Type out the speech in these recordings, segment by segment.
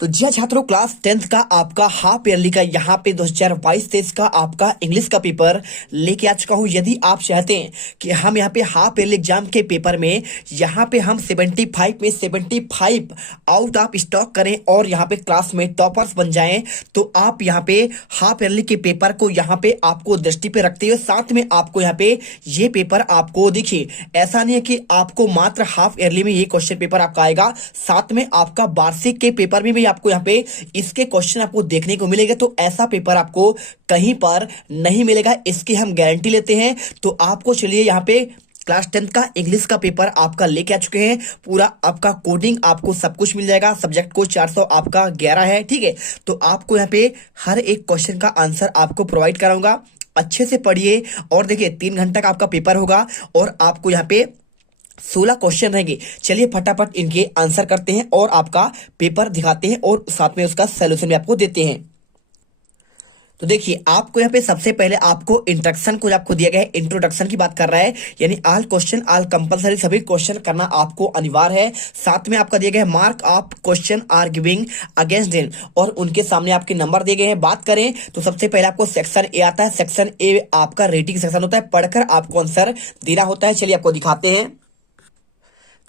तो जी हाँ छात्रों, क्लास 10th का आपका हाफ ईयरली का यहाँ पे 2022-23 का आपका इंग्लिश का पेपर लेके आ चुका हूँ। यदि आप चाहते हैं कि हम यहाँ पे हाफ ईयरली एग्जाम के पेपर में यहाँ पे हम 75 में 75 आउट ऑफ स्टॉक करें और यहाँ पे क्लास में टॉपर्स बन जाएं, तो आप यहाँ पे हाफ ईयरली के पेपर को यहाँ पे आपको दृष्टि पे रखते हुए साथ में आपको यहाँ पे ये पेपर आपको देखिए, ऐसा नहीं है कि आपको मात्र हाफ ईयरली में ये क्वेश्चन पेपर आपका आएगा, साथ में आपका वार्षिक के पेपर में भी आपको यहाँ पे इसके क्वेश्चन आपको देखने को मिलेगा। तो ऐसा पेपर आपको कहीं पर नहीं मिलेगा, इसकी हम गारंटी लेते हैं। तो आपको चलिए यहाँ पे क्लास 10th का इंग्लिश का पेपर आपका लेके आ चुके हैं। पूरा आपका कोडिंग आपको सब कुछ मिल जाएगा। सब्जेक्ट को 400 आपका 11 है, ठीक है। तो आपको यहाँ पे हर एक क्वेश्चन का आंसर आपको प्रोवाइड कराऊंगा। अच्छे से पढ़िए और देखिए 3 घंटा का आपका पेपर होगा और आपको यहाँ पे 16 क्वेश्चन रहेंगे। चलिए फटाफट इनके आंसर करते हैं और आपका पेपर दिखाते हैं और साथ में उसका सॉल्यूशन भी आपको देते हैं। तो देखिए, आपको यहाँ पे सबसे पहले आपको इंट्रोडक्शन को आपको दिया गया है, इंट्रोडक्शन की बात कर रहा है, यानी ऑल क्वेश्चन ऑल कंपलसरी, सभी क्वेश्चन करना आपको अनिवार्य है। साथ में आपका दिया गया है mark of question are giving against them, और उनके सामने आपके नंबर दिए गए हैं। बात करें तो सबसे पहले आपको सेक्शन ए आता है। सेक्शन ए आपका रेटिंग सेक्शन होता है, पढ़कर आपको आंसर देना होता है। चलिए आपको दिखाते हैं।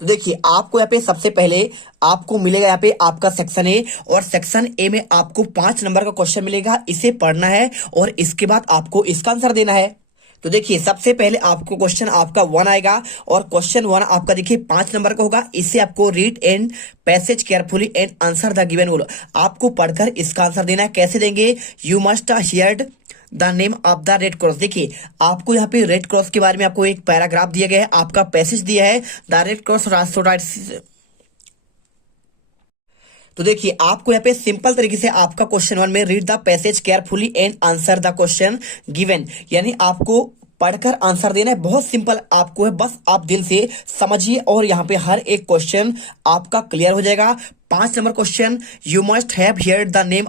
तो देखिए, आपको यहाँ पे सबसे पहले आपको मिलेगा यहाँ पे आपका सेक्शन ए, और सेक्शन ए में आपको 5 नंबर का क्वेश्चन मिलेगा। इसे पढ़ना है और इसके बाद आपको इसका आंसर देना है। तो देखिए, सबसे पहले आपको क्वेश्चन आपका 1 आएगा और क्वेश्चन 1 आपका देखिए 5 नंबर का होगा। इसे आपको read and passage carefully and answer the given rule, आपको पढ़कर इसका आंसर देना है। कैसे देंगे? You must heard the name of the red cross. देखिए, आपको यहाँ पे रेड क्रॉस के बारे में आपको एक पैराग्राफ दिया गया है, आपका पैसेज दिया है द रेड क्रॉस राष्ट्र। तो देखिए, आपको यहाँ पे सिंपल तरीके से आपका क्वेश्चन 1 में read the passage carefully and answer the question given, यानी आपको पढ़कर आंसर देना है। बहुत सिंपल आपको है, बस आप दिल से समझिए और यहाँ पे हर एक क्वेश्चन आपका क्लियर हो जाएगा। 5 number question, you must have heard the name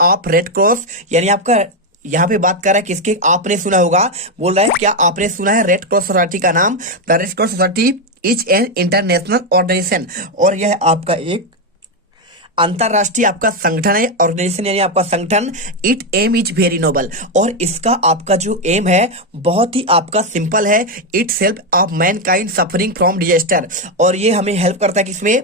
of red cross, यानी आपका यहाँ पे बात कर रहा है किसके, आपने सुना होगा। बोल रहा है क्या आपने सुना है रेड क्रॉस सोसाइटी का नाम? The red cross society is an international organisation, और यह आपका एक अंतरराष्ट्रीय आपका संगठन है, ऑर्गेनाइजेशन यानी आपका संगठन। It um is very noble, और इसका आपका जो एम है बहुत ही आपका सिंपल है। It's help of Mankind suffering from disaster, और ये हमें हेल्प करता है किसमें?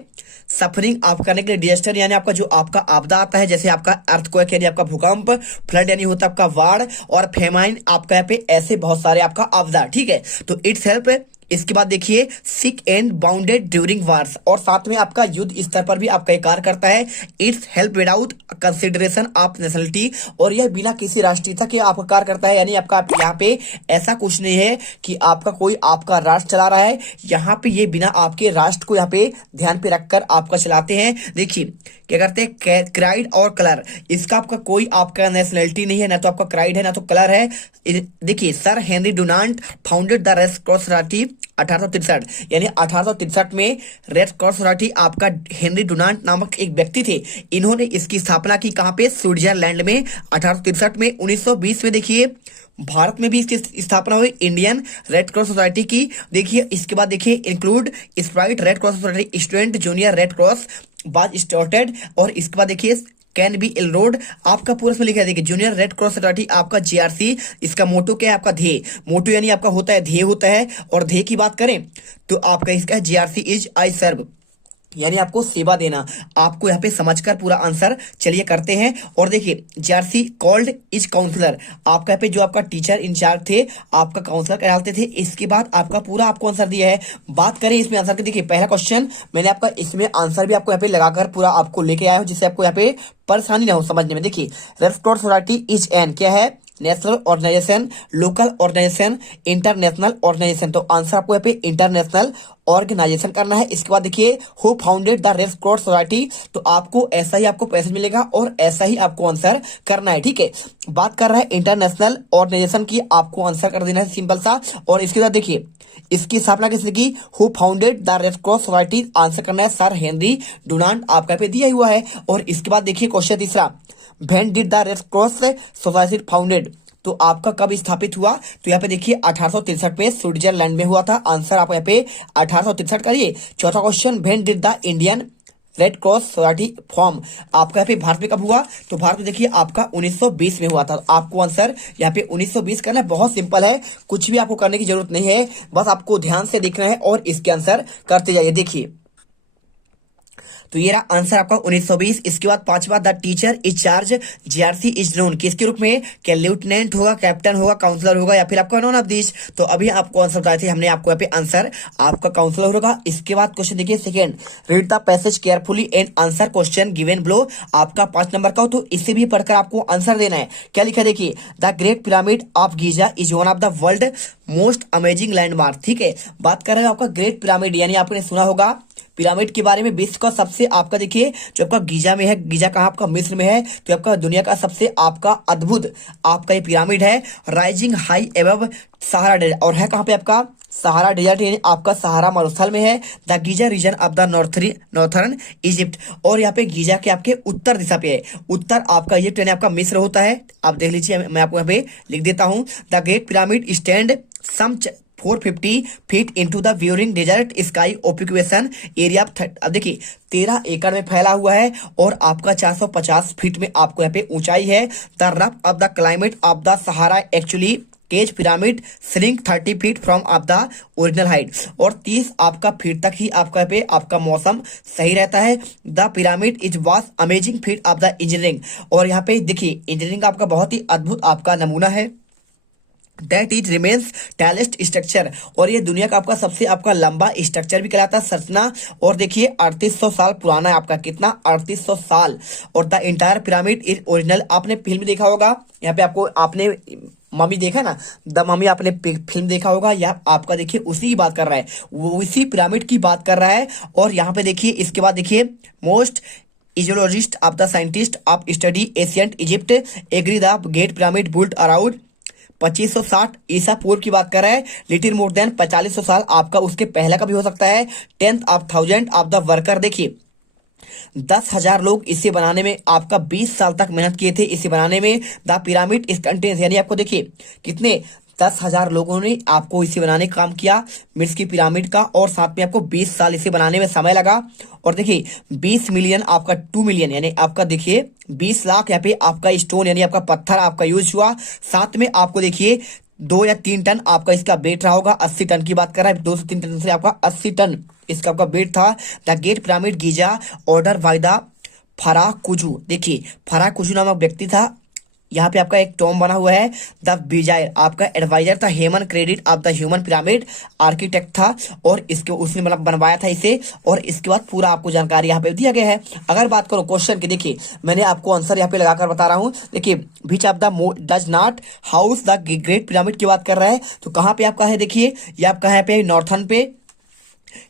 सफरिंग आप करने के लिए। डिजास्टर यानी आपका जो आपका आपदा आता है, जैसे आपका अर्थक्वेक यानी आपका भूकंप, फ्लड यानी होता है आपका बाढ़, और फेमाइन आपका यहाँ पे ऐसे बहुत सारे आपका आपदा, ठीक है। तो इट्स हेल्प। इसके बाद देखिए sick and bounded during wars, और साथ में आपका युद्ध स्तर पर भी आपका कार्य करता है। It's help without consideration of nationality, और यह बिना किसी राष्ट्रीयता के आपका कार्य करता है, यानी आपका यहाँ पे ऐसा कुछ नहीं है कि आपका कोई आपका राष्ट्र चला रहा है, यहाँ पे ये बिना आपके राष्ट्र को यहाँ पे ध्यान पे रखकर आपका चलाते हैं। देखिए क्या करते हैं, क्राइड और कलर, इसका आपका कोई आपका नेशनलिटी नहीं है, ना तो आपका क्राइड है ना तो कलर है। देखिए, sir Henry Dunant founded the red cross society 1863, यानी 1863 में रेड क्रॉस सोसाइटी आपका हेनरी डुनांट नामक एक व्यक्ति थे, इन्होंने इसकी स्थापना की। कहां पे? स्विट्जरलैंड में 1863 में। 1920 में देखिए भारत में भी इसकी स्थापना हुई, इंडियन रेड क्रॉस सोसाइटी की। देखिए इसके बाद देखिए include Sprite red cross society student junior red cross बाज स्टार्टेड, और इसके बाद देखिए कैन बी एलरोड, आपका पूरा इसमें लिखा है। देखिए जूनियर रेड क्रॉस सोसाइटी आपका जीआरसी, इसका मोटो क्या है? आपका ध्येय। मोटो यानी आपका होता है ध्येय होता है, और ध्येय की बात करें तो आपका इसका जीआरसी इज आई सर्व, यानी आपको सेवा देना। आपको यहाँ पे समझकर पूरा आंसर चलिए करते हैं। और देखिए जीआरसी कॉल्ड इज काउंसलर, आपका यहाँ पे जो आपका टीचर इंचार्ज थे आपका काउंसलर कहलाते थे। इसके बाद आपका पूरा आपको आंसर दिया है। बात करें इसमें आंसर की, देखिए पहला क्वेश्चन मैंने आपका इसमें आंसर भी आपको यहाँ पे लगाकर पूरा आपको लेके आया हूँ, जिससे आपको यहाँ पे परेशानी ना हो समझने में। देखिए red cross society is an क्या है? National organisation, local organisation, international organisation. तो आंसर आपको यहाँ पे इंटरनेशनल ऑर्गेनाइजेशन करना है। इसके बाद देखिए who founded the red cross society, तो आपको ऐसा ही आपको पैसेज मिलेगा और ऐसा ही आपको आंसर करना है, ठीक है। बात कर रहा है इंटरनेशनल ऑर्गेनाइजेशन की, आपको आंसर कर देना है सिंपल सा। और इसके बाद देखिए इसकी स्थापना किसने की? Who founded the red cross society, answer करना है सर हेनरी डुनांट, आपका यहाँ पे दिया हुआ है। और इसके बाद देखिए क्वेश्चन तीसरा, when did the red cross society founded, तो आपका कब स्थापित हुआ? तो यहाँ पे देखिए 1863 में स्विट्जरलैंड में हुआ था। आंसर आप यहाँ पे 1863 करिए। चौथा question, when did the Indian red cross society form आपका यहाँ पे भारत में कब हुआ? तो भारत में देखिए आपका 1920 में हुआ था। आपको आंसर यहाँ पे 1920 करना है। बहुत सिंपल है, कुछ भी आपको करने की जरूरत नहीं है, बस आपको ध्यान से देखना है और इसके आंसर करते जाइए। देखिए तो ये रहा आंसर आपका 1920। इसके बाद पांचवा, the teacher is charge GRC is known किसके रूप में? क्या लेफ्टिनेंट होगा, कैप्टन होगा, काउंसलर होगा, या फिर आपका नॉन ऑफ दिस? तो अभी आपको आंसर बताए थे हमने, आपको यहाँ पे आंसर आपका काउंसलर होगा। इसके बाद क्वेश्चन देखिए second, read the passage carefully and answer question given below. आपका 5 नंबर का हो, तो इसे भी पढ़कर आपको आंसर देना है। क्या लिखा है देखिए, the great pyramid of Giza is one of the world most amazing landmark. ठीक है, बात कर रहे हैं आपका ग्रेट पिरामिड, यानी आपने सुना होगा पिरामिड के बारे में, विश्व का सबसे आपका देखिए जो आपका गीजा में है, गीजा कहाँ आपका मिस्र में है, तो आपका दुनिया का सबसे आपका अद्भुत आपका ये पिरामिड है, rising high above Sahara desert, और है कहाँ पे आपका सहारा डेजर्ट, यानी आपका सहारा मरुस्थल में है। The Giza region of the northern Egypt, और यहाँ पे गीजा के आपके उत्तर दिशा पे है, उत्तर आपका इजिप्ट यानी आपका मिस्र होता है। आप देख लीजिए, मैं आपको यहाँ पे लिख देता हूँ, the great pyramid stand some 450 feet into the viewing desert sky occupation area. अब देखिए 13 एकड़ में फैला हुआ है और आपका 450 फीट में आपको यहाँ पे ऊंचाई है। The rough of the climate of the Sahara actually cage pyramid shrink 30 feet from of the original height, और 30 आपका फीट तक ही आपका यहाँ पे आपका मौसम सही रहता है। द पिरामिड इज वास amazing feet of the engineering, और यहाँ पे देखिए इंजीनियरिंग का आपका बहुत ही अद्भुत आपका नमूना है। That is remains tallest structure, और ये दुनिया का आपका सबसे आपका लंबा स्ट्रक्चर भी कहलाता है संरचना, और देखिए 3800 साल पुराना है आपका, कितना 3800 साल। और the entire pyramid is original, आपने फिल्म देखा होगा, यहाँ पे आपको आपने मम्मी देखा ना, द मम्मी आपने फिल्म देखा होगा, या आपका देखिए उसी की बात कर रहा है, वो उसी पिरामिड की बात कर रहा है। और यहाँ पे देखिए इसके बाद देखिए most Egyptologist of the scientist of study ancient Egypt agree the great pyramid built around 2560 ईसा पूर्व की बात कर रहा है, लिटिल मोर देन 4500 साल आपका उसके पहले का भी हो सकता है। 10th of 1000 of the worker, देखिए 10,000 लोग इसे बनाने में आपका 20 साल तक मेहनत किए थे इसे बनाने में। द पिरामिड इस कंटेंस, यानी आपको देखिए कितने 10,000 लोगों ने आपको इसे बनाने का काम किया मिस्र की पिरामिड का, और साथ में आपको 20 साल इसे बनाने में समय लगा। और देखिए 20 मिलियन आपका 2 मिलियन, यानी आपका देखिए 20 लाख यहाँ पे आपका स्टोन यानी आपका पत्थर आपका यूज हुआ। साथ में आपको देखिए 2 या 3 टन आपका इसका वेट रहा होगा, 80 टन की बात कर रहा है, 2 से 3 टन से आपका 80 टन इसका आपका वेट था। The great pyramid Giza order by the Farah Kuju, देखिए फराह कुजू नामक व्यक्ति था, यहाँ पे आपका एक टॉम बना हुआ है। द बिजायर आपका एडवाइजर था, Hemon credit of the human pyramid architect था, और इसके उसने मतलब बनवाया था इसे। और इसके बाद पूरा आपको जानकारी यहाँ पे दिया गया है। अगर बात करो क्वेश्चन की, देखिए मैंने आपको आंसर यहाँ पे लगाकर बता रहा हूँ। देखिए which of the does not house the great pyramid की बात कर रहा है, तो कहाँ पे आपका है, देखिए ये आपका है पे नॉर्थन पे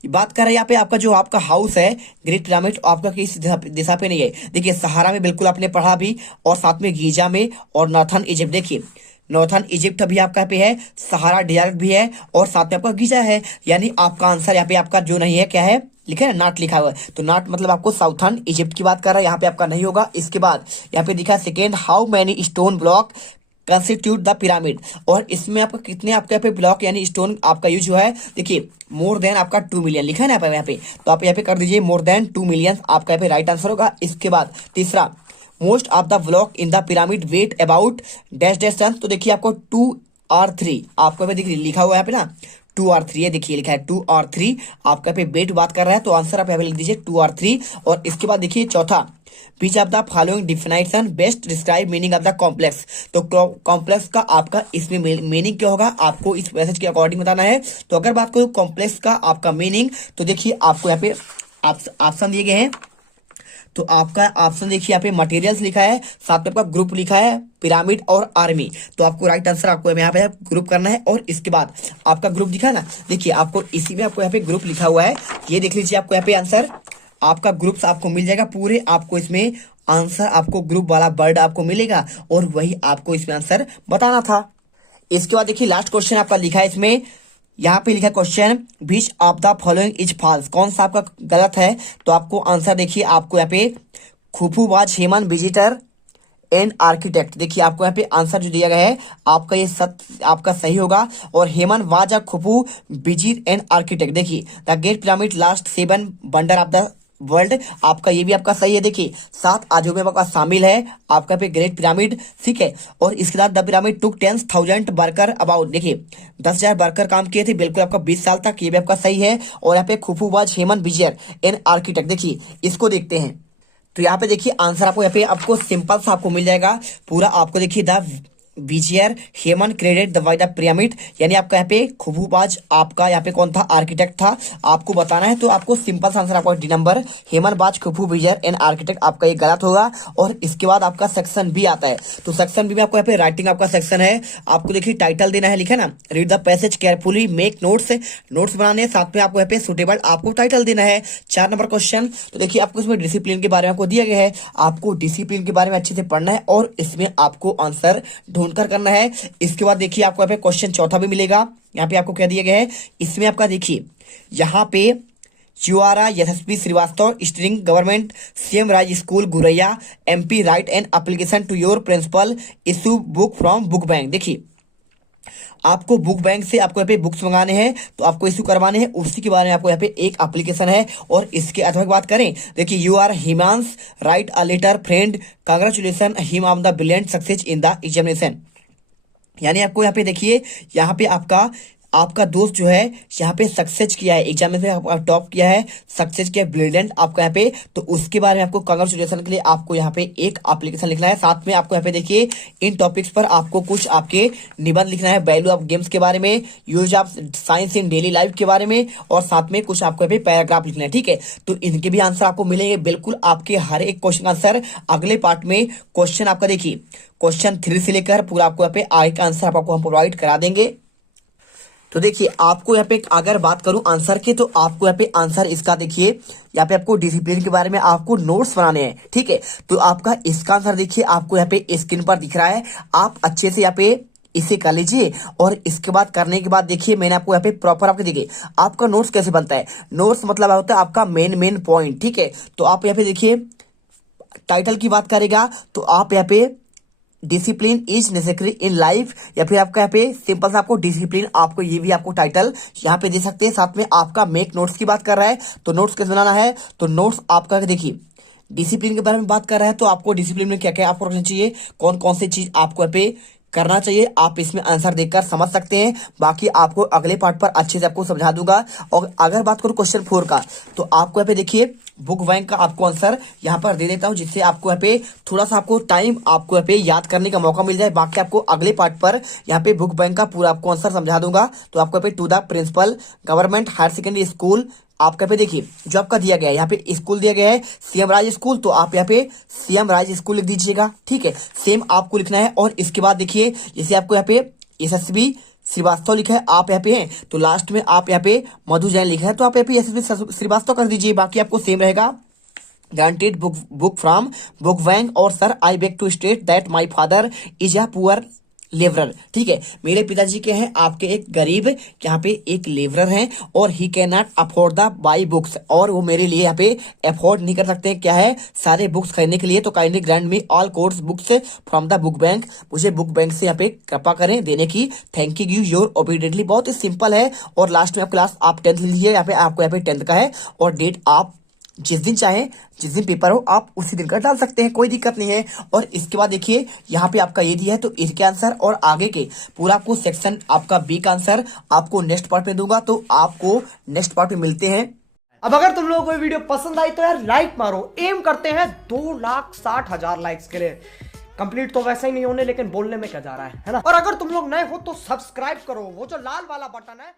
बात कर रहे हैं। यहाँ पे आपका जो आपका हाउस है ग्रेट पिरामिड आपका किस दिशा पे नहीं है, देखिए सहारा में बिल्कुल आपने पढ़ा भी, और साथ में गीजा में और नॉर्थन इजिप्ट, देखिए नॉर्थन इजिप्ट भी आपका यहाँ पे है, सहारा डेजर्ट भी है, और साथ में आपका गीजा है। यानी आपका आंसर यहाँ पे आपका जो नहीं है क्या है, लिखा है नॉट लिखा हुआ है, तो नॉट मतलब आपको साउथर्न इजिप्ट की बात कर रहा है, यहाँ पे आपका नहीं होगा। इसके बाद यहाँ पे दिखा है second, how many stone block constitute the pyramid, और इसमें आपका कितने आपके यहाँ पे ब्लॉक यानी स्टोन आपका यूज हुआ है, देखिए मोर देन आपका 2 मिलियन लिखा है ना यहाँ पे, तो आप यहाँ पे कर दीजिए मोर देन 2 मिलियन, आपका यहाँ पे राइट आंसर होगा। इसके बाद तीसरा, most of the block in the pyramid weight about dash dash ton, तो देखिए आपको 2 और 3 आपको यहाँ पे देखिए लिखा हुआ है यहाँ पे ना 2 और 3, ये देखिए लिखा है 2 और 3, आपका यहाँ पे वेट बात कर रहा है, तो आंसर आप यहाँ पे लिख दीजिए 2 और 3। और इसके बाद देखिए चौथा, which of the following definition best describe meaning of the complex, तो कॉम्प्लेक्स का आपका इसमें मीनिंग क्या होगा आपको इस मैसेज के अकॉर्डिंग बताना है। तो अगर बात करूं कॉम्प्लेक्स का आपका मीनिंग, तो देखिए आपको यहाँ पे ऑप्शन दिए गए हैं, तो आपका ऑप्शन देखिए यहाँ पे मटेरियल्स लिखा है, साथ में आपका ग्रुप लिखा है पिरामिड और आर्मी, तो आपको राइट आंसर आपको यहाँ पे ग्रुप करना है। और इसके बाद आपका ग्रुप दिखा है ना, देखिए आपको इसी में आपको यहाँ पे ग्रुप लिखा हुआ है, ये देख लीजिए आपको यहाँ पे आंसर आपका ग्रुप्स आपको मिल जाएगा पूरे, आपको इसमें आंसर आपको ग्रुप वाला वर्ड आपको मिलेगा, और वही आपको इसमें आंसर बताना था। इसके बाद देखिए लास्ट क्वेश्चन आपका लिखा है इसमें, यहाँ पे लिखा question which of the following is false, कौन सा आपका गलत है, तो आपको आंसर देखिए आपको यहाँ पे Khufu was Hemon visitor and architect, देखिए आपको यहाँ पे आंसर जो दिया गया है आपका ये आपका सही होगा, और Hemon was a Khufu vizier and architect. देखिए the great pyramid last 7 wonder of the world, आपका ये भी आपका सही है। देखिए 7 अजूबे में आपका शामिल है आपका पे ग्रेट पिरामिड, ठीक है। और इसके साथ the pyramid took 10,000 worker about, देखिए 10,000 वर्कर काम किए थे, बिल्कुल आपका 20 साल तक, ये भी आपका सही है। और यहाँ पे Khufu was Hemon vizier an architect, देखिए इसको देखते हैं। तो यहाँ पे देखिए आंसर आपको यहाँ पे आपको सिंपल सा आपको मिल जाएगा पूरा। आपको देखिए the vizier Hemon credit the wide pyramid, यानी आपका यहाँ पे खुफूबाज आपका यहाँ पे कौन था, आर्किटेक्ट था, आपको बताना है। तो आपको सिंपल सा आंसर आपका डी नंबर हेमन बाज खुफू विजियर एंड आर्किटेक्ट, आपका ये गलत होगा। और इसके बाद आपका सेक्शन बी आता है। तो सेक्शन बी में आपको यहाँ पे राइटिंग आपका सेक्शन है। आपको देखिए टाइटल देना है, लिखा ना, read the passage carefully, make notes, notes बनाने हैं, साथ में आपको यहाँ पे सुटेबल आपको टाइटल देना है। 4 नंबर क्वेश्चन, तो देखिए आपको इसमें डिसिप्लिन के बारे में आपको दिया गया है, आपको डिसिप्लिन के बारे में अच्छे से पढ़ना है और इसमें आपको आंसर ढूंढकर करना है। इसके बाद देखिए आपको यहाँ पे क्वेश्चन चौथा भी मिलेगा। यहाँ पे आपको क्या दिया गया है, इसमें आपका देखिए यहाँ पे युआरा Yashasvi Srivastava string government CM Raj school Guraiya MP write an application to your principal issue book from book bank. देखिए आपको बुक बैंक से आपको यहाँ पे बुक्स मंगाने हैं, तो आपको इशू करवाने हैं, उसी के बारे में आपको यहाँ पे एक एप्लीकेशन है। और इसके अथवा की बात करें, देखिए you are Himansh write a letter friend congratulation him on the brilliant success in the examination, यानी आपको यहाँ पे देखिए यहाँ पे आपका दोस्त जो है यहाँ पे सक्सेस किया है, एग्जाम में टॉप किया है, सक्सेस किया ब्रिलियंट आपका यहाँ पे, तो उसके बारे में आपको कांग्रेचुलेशन के लिए आपको यहाँ पे एक एप्लीकेशन लिखना है। साथ में आपको यहाँ पे देखिए इन टॉपिक्स पर आपको कुछ आपके निबंध लिखना है, वैल्यू ऑफ गेम्स के बारे में, use of science in daily life के बारे में, और साथ में कुछ आपको यहाँ पे पैराग्राफ लिखना है, ठीक है। तो इनके भी आंसर आपको मिलेंगे बिल्कुल आपके हर एक क्वेश्चन आंसर अगले पार्ट में। क्वेश्चन आपका देखिए क्वेश्चन 3 से लेकर पूरा आपको यहाँ पे आगे का आंसर आपको हम प्रोवाइड करा देंगे। तो देखिए आपको यहाँ पे अगर बात करूं आंसर के, तो आपको यहाँ पे आंसर इसका देखिए यहाँ पे आपको डिसिप्लिन के बारे में आपको नोट्स बनाने हैं, ठीक है। तो आपका इसका आंसर देखिए आपको यहाँ पे स्क्रीन पर दिख रहा है, आप अच्छे से यहाँ पे इसे कर लीजिए। और इसके बाद करने के बाद देखिए मैंने आपको यहाँ पे प्रॉपर आपको देखिए आपका नोट्स कैसे बनता है। नोट्स मतलब होता है आपका मेन पॉइंट, ठीक है। तो आप यहाँ पे देखिए टाइटल की बात करेगा तो आप यहाँ पे discipline is necessary in life, या फिर आपका यहाँ पे सिंपल सा आपको डिसिप्लिन आपको ये भी आपको टाइटल यहाँ पे दे सकते हैं। साथ में आपका मेक नोट्स की बात कर रहा है, तो नोट्स कैसे बनाना है, तो नोट्स आपका देखिए डिसिप्लिन के बारे में बात कर रहा है, तो आपको डिसिप्लिन में क्या क्या आपको रखना चाहिए, कौन कौन सी चीज आपको यहाँ पे करना चाहिए, आप इसमें आंसर देखकर समझ सकते हैं। बाकी आपको अगले पार्ट पर अच्छे से आपको समझा दूंगा। और अगर बात करूं क्वेश्चन 4 का, तो आपको यहाँ पे देखिए बुक बैंक का आपको आंसर यहाँ पर दे देता हूं, जिससे आपको यहाँ पे थोड़ा सा आपको टाइम आपको यहाँ पे याद करने का मौका मिल जाए। बाकी आपको अगले पार्ट पर यहाँ पे बुक बैंक का पूरा आपको आंसर समझा दूंगा। तो आपको यहाँ पे to the principal government higher secondary school, आपका पे देखिए जो आपका दिया गया है यहाँ पे स्कूल दिया गया है सीएम राज स्कूल, तो आप यहाँ पे सीएम राज स्कूल लिख दीजिएगा, ठीक है। सेम आपको लिखना है। और इसके बाद देखिए जैसे आपको यहाँ पे यशस्वी श्रीवास्तव लिखा है, आप यहाँ पे हैं, तो लास्ट में आप यहाँ पे मधु जैन लिखा है, तो आप यहाँ पे यशस्वी श्रीवास्तव कर दीजिए। बाकी आपको सेम रहेगा, granted book from book bank, और sir I beg to state that my father is a poor labourer, ठीक है। मेरे पिताजी के हैं आपके एक गरीब यहाँ पे एक लेबरर हैं, और he can not afford the by books, और वो मेरे लिए यहाँ पे अफोर्ड नहीं कर सकते क्या है सारे बुक्स खरीदने के लिए। तो kindly grant me all course books from the book bank, मुझे बुक बैंक से यहाँ पे कृपा करें देने की, थैंक यू योर ओबीडियंटली। बहुत ही सिंपल है। और लास्ट में आप क्लास आप 10th लीजिए, यहाँ पे आपको यहाँ पे 10th का है, और डेट आप जिस दिन चाहे जिस दिन पेपर हो आप उसी दिन का डाल सकते हैं, कोई दिक्कत नहीं है। और इसके बाद देखिए यहाँ पे आपका ये दिया है, तो इसके आंसर और आगे के पूरा आपको सेक्शन आपका बी का आंसर आपको नेक्स्ट पार्ट में दूंगा। तो आपको नेक्स्ट पार्ट में मिलते हैं। अब अगर तुम लोगों को ये वीडियो पसंद आई तो यार लाइक मारो, एम करते हैं 2,60,000 लाइक्स के लिए। कंप्लीट तो वैसे ही नहीं होने, लेकिन बोलने में क्या जा रहा है ना। और अगर तुम लोग नए हो तो सब्सक्राइब करो, वो जो लाल वाला बटन है